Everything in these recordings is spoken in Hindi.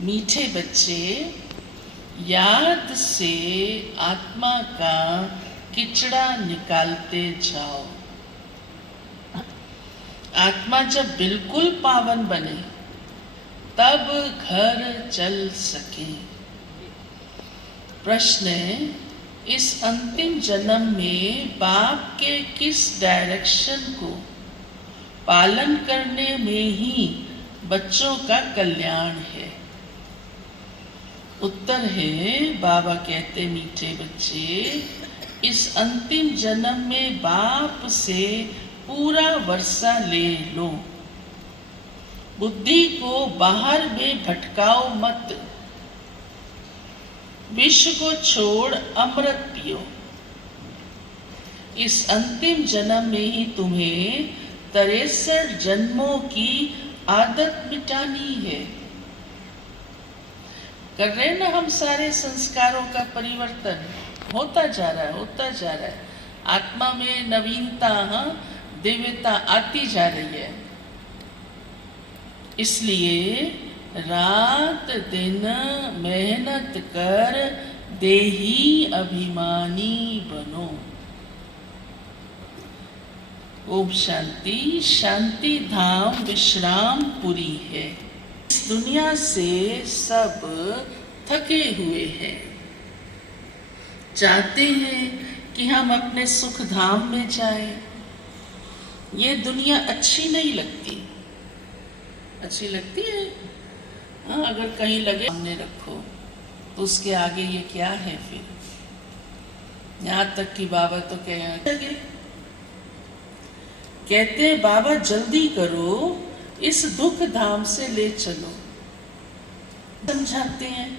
मीठे बच्चे, याद से आत्मा का किचड़ा निकालते जाओ। आत्मा जब बिल्कुल पावन बने तब घर चल सके। प्रश्न है, इस अंतिम जन्म में बाप के किस डायरेक्शन को पालन करने में ही बच्चों का कल्याण है? उत्तर है, बाबा कहते मीठे बच्चे, इस अंतिम जन्म में बाप से पूरा वर्षा ले लो। बुद्धि को बाहर में भटकाओ मत। विष को छोड़ अमृत पियो। इस अंतिम जन्म में ही तुम्हें 63 जन्मों की आदत मिटानी है। कर रहे ना हम सारे संस्कारों का परिवर्तन, होता जा रहा है, होता जा रहा है। आत्मा में नवीनता, दिव्यता आती जा रही है। इसलिए रात दिन मेहनत कर देही अभिमानी बनो। ओम शांति। शांति धाम विश्रामपुरी है। इस दुनिया से सब थके हुए हैं, चाहते हैं कि हम अपने सुख धाम में जाएं। ये दुनिया अच्छी नहीं लगती। अच्छी लगती है? हाँ, अगर कहीं लगे सामने रखो तो उसके आगे ये क्या है फिर। यहाँ तक कि बाबा तो कहते हैं बाबा जल्दी करो, इस दुख धाम से ले चलो। समझाते हैं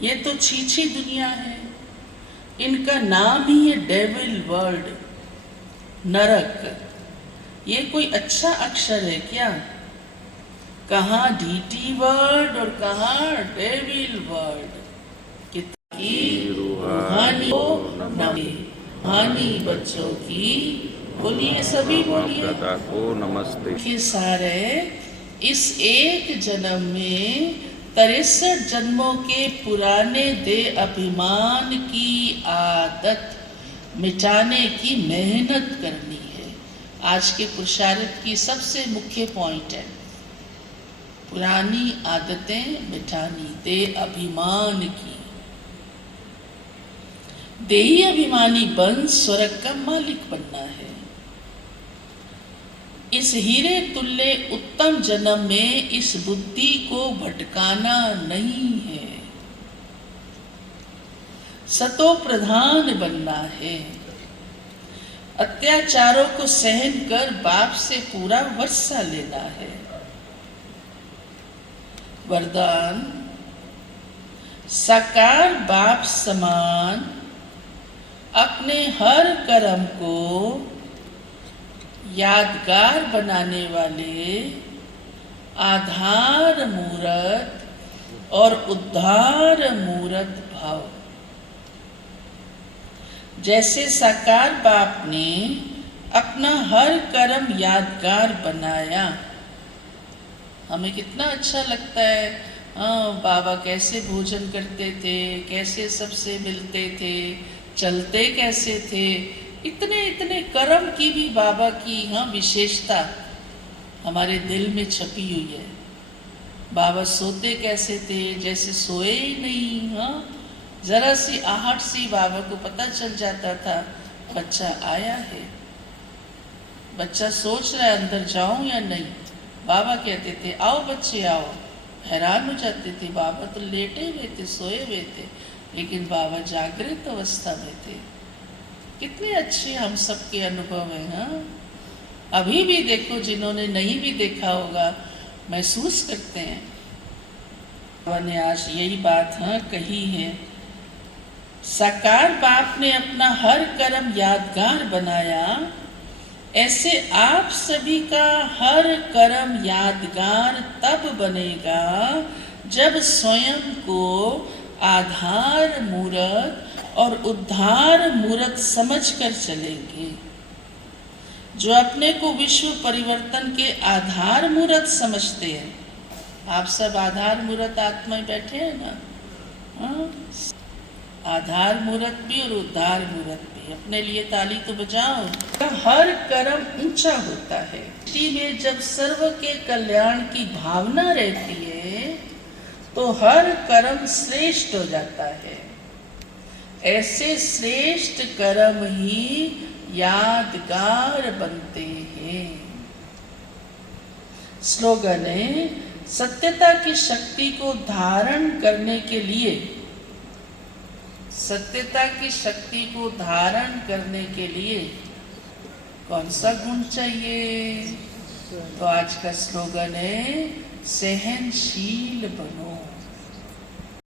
ये तो छीछी दुनिया है, इनका नाम ही है डेविल वर्ल्ड, नरक। ये कोई अच्छा अक्षर है क्या? कहाँ डीटी वर्ड और कहाँ डेविल वर्ड। कितनी रूहानी बच्चों की बोलिए, सभी बोलिए को नमस्ते। के सारे इस एक जन्म में 63 जन्मों के पुराने देह अभिमान की आदत मिटाने की मेहनत करनी है। आज के पुरुषार्थ की सबसे मुख्य पॉइंट है, पुरानी आदतें मिटानी, देह अभिमान की। देही अभिमानी बन स्वर्ग का मालिक बनना है। इस हीरे तुल्य उत्तम जन्म में इस बुद्धि को भटकाना नहीं है। सतो प्रधान बनना है। अत्याचारों को सहन कर बाप से पूरा वर्षा लेना है। वरदान, साकार बाप समान अपने हर कर्म को यादगार बनाने वाले आधार मूर्त और उद्धार मूर्त भाव। जैसे साकार बाप ने अपना हर कर्म यादगार बनाया, हमें कितना अच्छा लगता है। बाबा कैसे भोजन करते थे, कैसे सबसे मिलते थे, चलते कैसे थे। इतने इतने कर्म की भी बाबा की विशेषता हमारे दिल में छपी हुई है। बाबा सोते कैसे थे, जैसे सोए ही नहीं। जरा सी आहट सी बाबा को पता चल जाता था बच्चा आया है, बच्चा सोच रहा है अंदर जाऊं या नहीं। बाबा कहते थे आओ बच्चे आओ। हैरान हो जाते थे, बाबा तो लेटे हुए थे, सोए हुए थे, लेकिन बाबा जागृत अवस्था में थे। कितने अच्छे हम सबके अनुभव हैं। अभी भी देखो, जिन्होंने नहीं भी देखा होगा महसूस करते हैं। बाबा ने आज यही बात कही है। साकार बाप ने अपना हर कर्म यादगार बनाया, ऐसे आप सभी का हर कर्म यादगार तब बनेगा जब स्वयं को आधार मूर्त और उद्धार मूर्त समझकर चलेंगे। जो अपने को विश्व परिवर्तन के आधार मूर्त समझते हैं, आप सब आधार मूर्त आत्मा में बैठे हैं ना? हाँ? आधार मूर्त भी और उद्धार मूर्त भी। अपने लिए ताली तो बजाओ। हर कर्म ऊंचा होता है। सृष्टि में जब सर्व के कल्याण की भावना रहती है तो हर कर्म श्रेष्ठ हो जाता है। ऐसे श्रेष्ठ कर्म ही यादगार बनते हैं। स्लोगन है, सत्यता की शक्ति को धारण करने के लिए, सत्यता की शक्ति को धारण करने के लिए कौन सा गुण चाहिए? तो आज का स्लोगन है, सहनशील बनो।